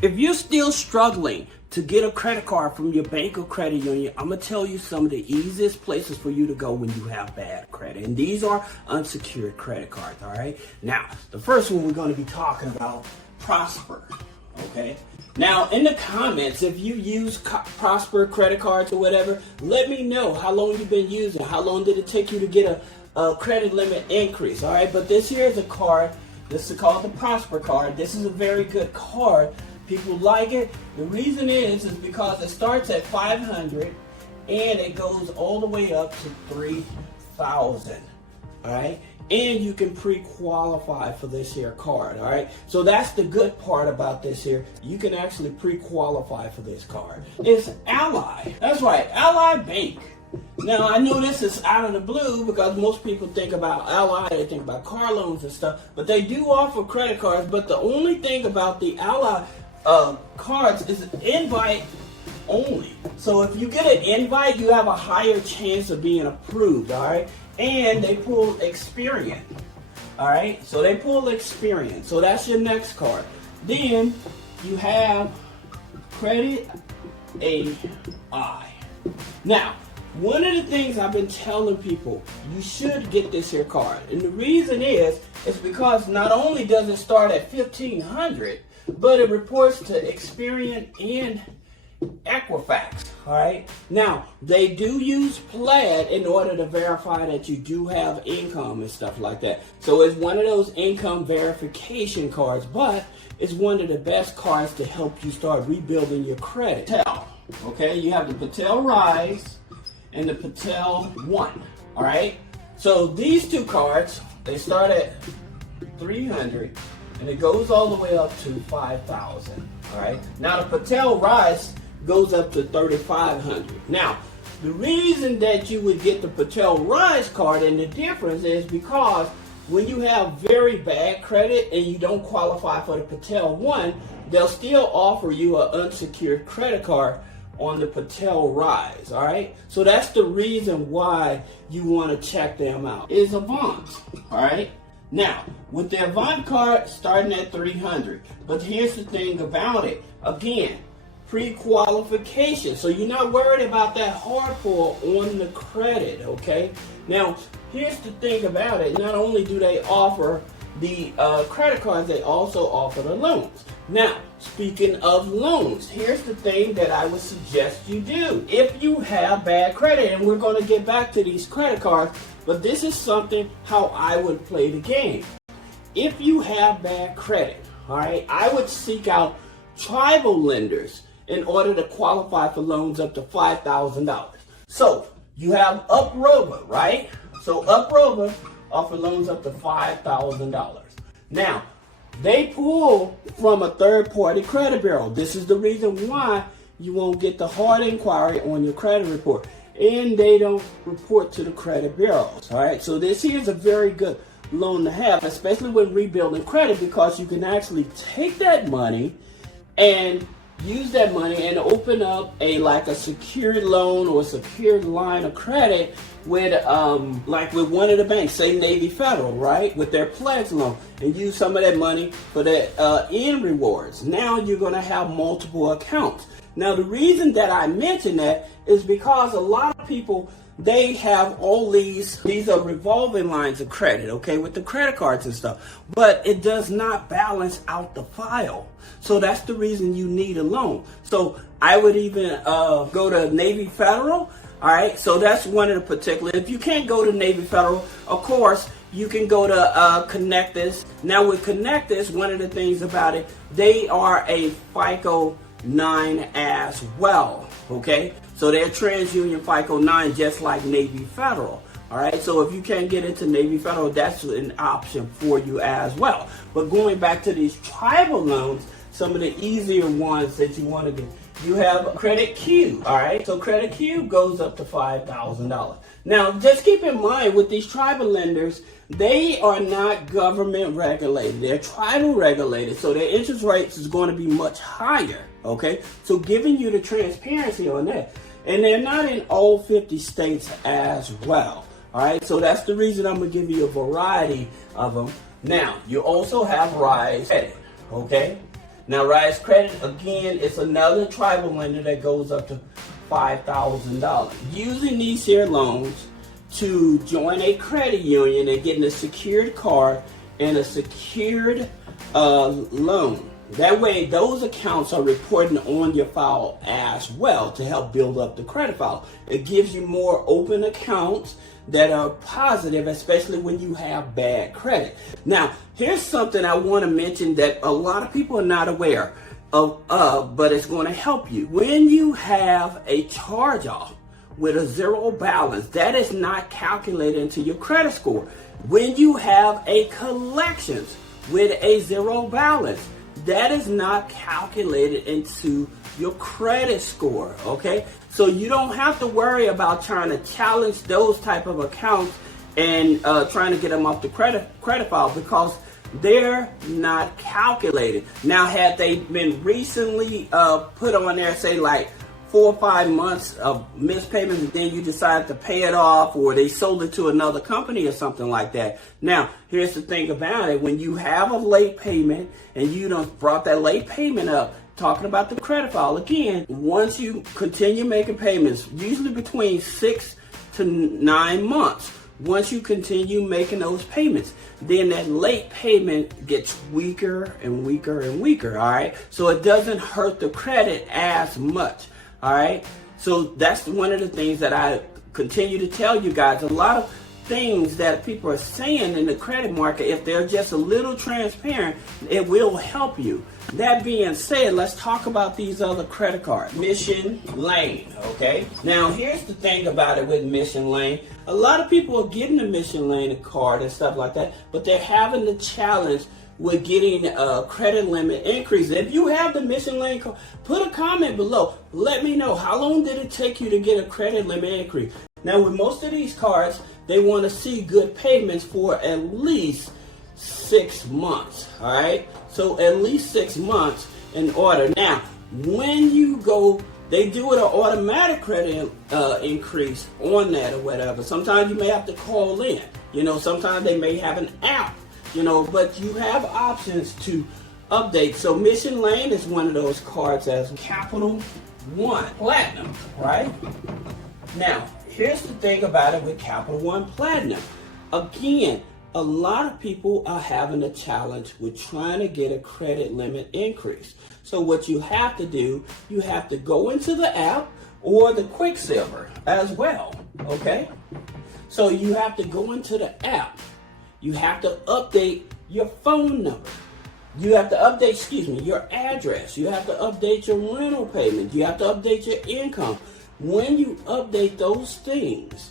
If you're still struggling to get a credit card from your bank or credit union, I'm going to tell you some of the easiest places for you to go when you have bad credit. And these are unsecured credit cards, all right? Now, the first one we're going to be talking about, Prosper, okay? Now, in the comments, if you use Prosper credit cards or whatever, let me know how long you've been using. How long did it take you to get a credit limit increase, all right? But this here is a card. This is called the Prosper card. This is a very good card. People like it. The reason is because it starts at $500 and it goes all the way up to $3,000. All right, and you can pre-qualify for this here card. All right, so that's the good part about this here. You can actually pre-qualify for this card. It's Ally. That's right, Ally Bank. Now, I know this is out of the blue because most people think about Ally, they think about car loans and stuff, but they do offer credit cards. But the only thing about the Ally cards is invite only. So if you get an invite, you have a higher chance of being approved, all right? And they pull Experian, all right? So they pull Experian. So that's your next card. Then you have Credit AI. Now, one of the things I've been telling people, you should get this here card. And the reason is because not only does it start at $1,500, but it reports to Experian and Equifax, all right? Now, they do use Plaid in order to verify that you do have income and stuff like that. So it's one of those income verification cards, but it's one of the best cards to help you start rebuilding your credit. Patel, okay? You have the Patel RISE and the Patel One, all right? So these two cards, they start at $300 and it goes all the way up to $5,000, all right? Now the Patel RISE goes up to $3,500. Now, the reason that you would get the Patel RISE card and the difference is because when you have very bad credit and you don't qualify for the Patel One, they'll still offer you an unsecured credit card on the Patel RISE, all right? So that's the reason why you want to check them out. Is Avant, all right? Now, with the Avant card starting at $300, but here's the thing about it. Again, pre-qualification. So you're not worried about that hard pull on the credit, okay? Now, here's the thing about it. Not only do they offer the credit cards, they also offer the loans. Now, speaking of loans, here's the thing that I would suggest you do. If you have bad credit, and we're going to get back to these credit cards, but this is something how I would play the game. If you have bad credit, all right, I would seek out tribal lenders in order to qualify for loans up to $5,000. So you have Uprover, right? So Uprover offer loans up to $5,000. Now, they pull from a third-party credit bureau. This is the reason why you won't get the hard inquiry on your credit report. And they don't report to the credit bureaus, all right? So this here is a very good loan to have, especially when rebuilding credit, because you can actually take that money and use that money and open up a secured loan or a secured line of credit with with one of the banks, say Navy Federal, right, with their pledge loan, and use some of that money for that end rewards. Now you're going to have multiple accounts. Now the reason that I mention that is because a lot of people, they have all these are revolving lines of credit, okay, with the credit cards and stuff, but it does not balance out the file. So that's the reason you need a loan. So I would even go to Navy Federal, all right? So that's one of the particular. If you can't go to Navy Federal, of course, you can go to Connectus. Now with Connectus, one of the things about it, they are a FICO 9 as well, okay? So they're TransUnion FICO 9 just like Navy Federal. All right, so if you can't get into Navy Federal, that's an option for you as well. But going back to these tribal loans, some of the easier ones that you want to do, you have CreditQ, all right? So CreditQ goes up to $5,000. Now, just keep in mind with these tribal lenders, they are not government regulated. They're tribal regulated, so their interest rates is going to be much higher, okay? So giving you the transparency on that. And they're not in all 50 states as well. All right, so that's the reason I'm going to give you a variety of them. Now, you also have RISE, okay? Now, RISE Credit, again, it's another tribal lender that goes up to $5,000. Using these here loans to join a credit union and getting a secured card and a secured loan. That way, those accounts are reporting on your file as well to help build up the credit file. It gives you more open accounts that are positive, especially when you have bad credit. Now, here's something I want to mention that a lot of people are not aware of, but it's going to help you. When you have a charge-off with a zero balance, that is not calculated into your credit score. When you have a collections with a zero balance, that is not calculated into your credit score, okay? So you don't have to worry about trying to challenge those type of accounts and trying to get them off the credit file because they're not calculated. Now, had they been recently put on there, say like 4 or 5 months of missed payments, and then you decide to pay it off, or they sold it to another company or something like that. Now, here's the thing about it. When you have a late payment and you done brought that late payment up, talking about the credit file, again, once you continue making payments, usually between 6 to 9 months, once you continue making those payments, then that late payment gets weaker and weaker and weaker, all right? So it doesn't hurt the credit as much. All right, so that's one of the things that I continue to tell you guys. A lot of things that people are saying in the credit market, if they're just a little transparent, it will help you. That being said, let's talk about these other credit cards. Mission Lane, okay? Now, here's the thing about it with Mission Lane. A lot of people are getting the Mission Lane card and stuff like that, but they're having the challenge with getting a credit limit increase. If you have the Mission Lane card, put a comment below. Let me know, how long did it take you to get a credit limit increase? Now, with most of these cards, they want to see good payments for at least 6 months, all right? So at least 6 months in order. Now, when you go, they do it an automatic credit increase on that or whatever. Sometimes you may have to call in. You know, sometimes they may have an app. You know, but you have options to update. So Mission Lane is one of those cards as Capital One Platinum, right? Now, here's the thing about it with Capital One Platinum. Again, a lot of people are having a challenge with trying to get a credit limit increase. So what you have to do, you have to go into the app or the Quicksilver as well, okay? So you have to go into the app. You have to update your phone number. You have to update, your address. You have to update your rental payment. You have to update your income. When you update those things,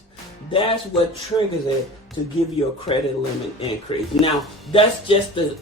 that's what triggers it to give you a credit limit increase. Now, that's just the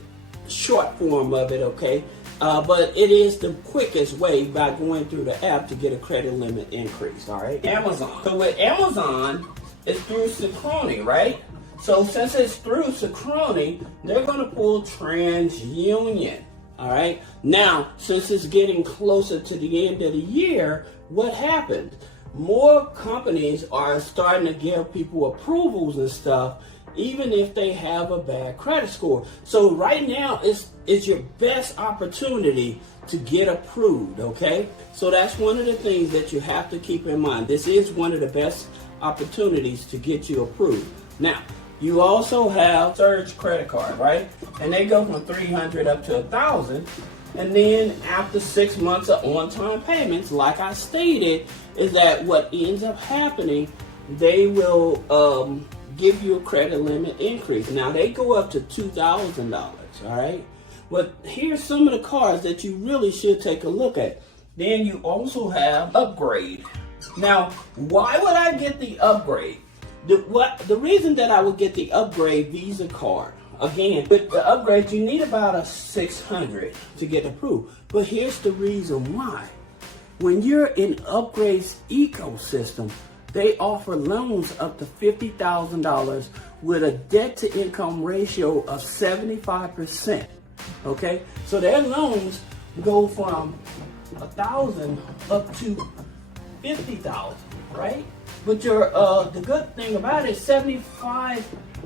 short form of it, okay? But it is the quickest way by going through the app to get a credit limit increase, all right? Amazon. So with Amazon, it's through Synchrony, right? So since it's through Synchrony, they're going to pull TransUnion, all right? Now, since it's getting closer to the end of the year, what happened? More companies are starting to give people approvals and stuff, even if they have a bad credit score. So right now, it's your best opportunity to get approved, okay? So that's one of the things that you have to keep in mind. This is one of the best opportunities to get you approved. Now, you also have Surge credit card, right? And they go from $300 up to $1,000. And then after 6 months of on-time payments, like I stated, is that what ends up happening, they will give you a credit limit increase. Now, they go up to $2,000, all right? But here's some of the cards that you really should take a look at. Then you also have Upgrade. Now, why would I get the Upgrade? The reason that I would get the Upgrade Visa card, again, with the Upgrade, you need about a $600 to get approved. But here's the reason why. When you're in Upgrade's ecosystem, they offer loans up to $50,000 with a debt-to-income ratio of 75%. Okay, so their loans go from $1,000 up to $50,000, right? But the good thing about it is 75%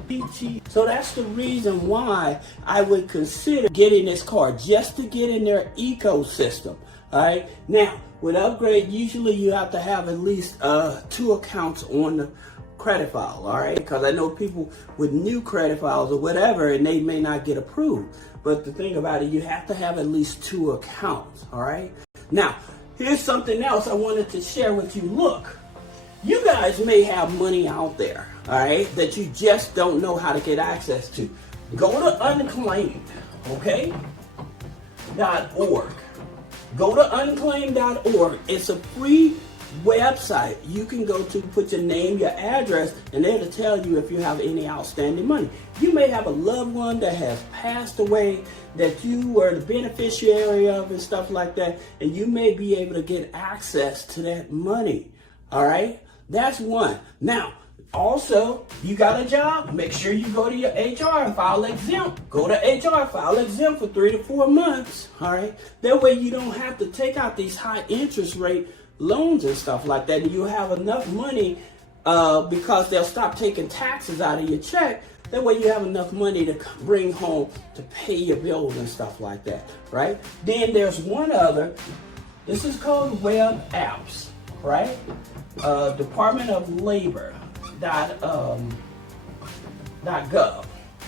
peachy. So that's the reason why I would consider getting this card, just to get in their ecosystem. All right. Now, with Upgrade, usually you have to have at least 2 accounts on the credit file. All right. Because I know people with new credit files or whatever, and they may not get approved. But the thing about it, you have to have at least 2 accounts. All right. Now, here's something else I wanted to share with you. Look, you guys may have money out there, all right, that you just don't know how to get access to. Go to unclaimed, okay, .org. Go to unclaimed.org. It's a free website. You can go to, put your name, your address, and it'll tell you if you have any outstanding money. You may have a loved one that has passed away that you were the beneficiary of and stuff like that, and you may be able to get access to that money. All right? That's one. Now, also, you got a job, make sure you go to your HR and file exempt. Go to HR, file exempt for 3 to 4 months. All right? That way you don't have to take out these high interest rate loans and stuff like that. And you have enough money because they'll stop taking taxes out of your check. That way you have enough money to bring home to pay your bills and stuff like that, right? Then there's one other. This is called Web Apps, right? Department of Labor .gov.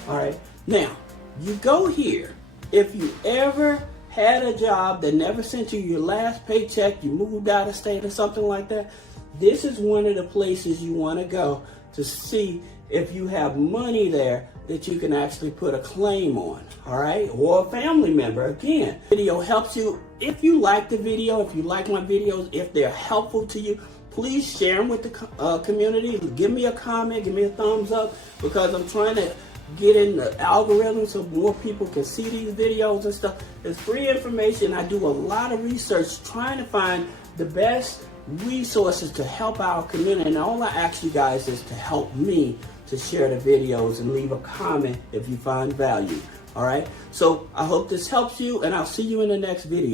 All right. Now you go here. If you ever had a job that never sent you your last paycheck, you moved out of state or something like that, this is one of the places you want to go to see if you have money there that you can actually put a claim on, all right? Or a family member. Again, video helps you. If you like the video, if you like my videos, if they're helpful to you, please share them with the community. Give me a comment, give me a thumbs up, because I'm trying to get in the algorithm so more people can see these videos and stuff. It's free information. I do a lot of research trying to find the best resources to help our community, and all I ask you guys is to help me to share the videos and leave a comment if you find value. All right, so I hope this helps you, and I'll see you in the next video.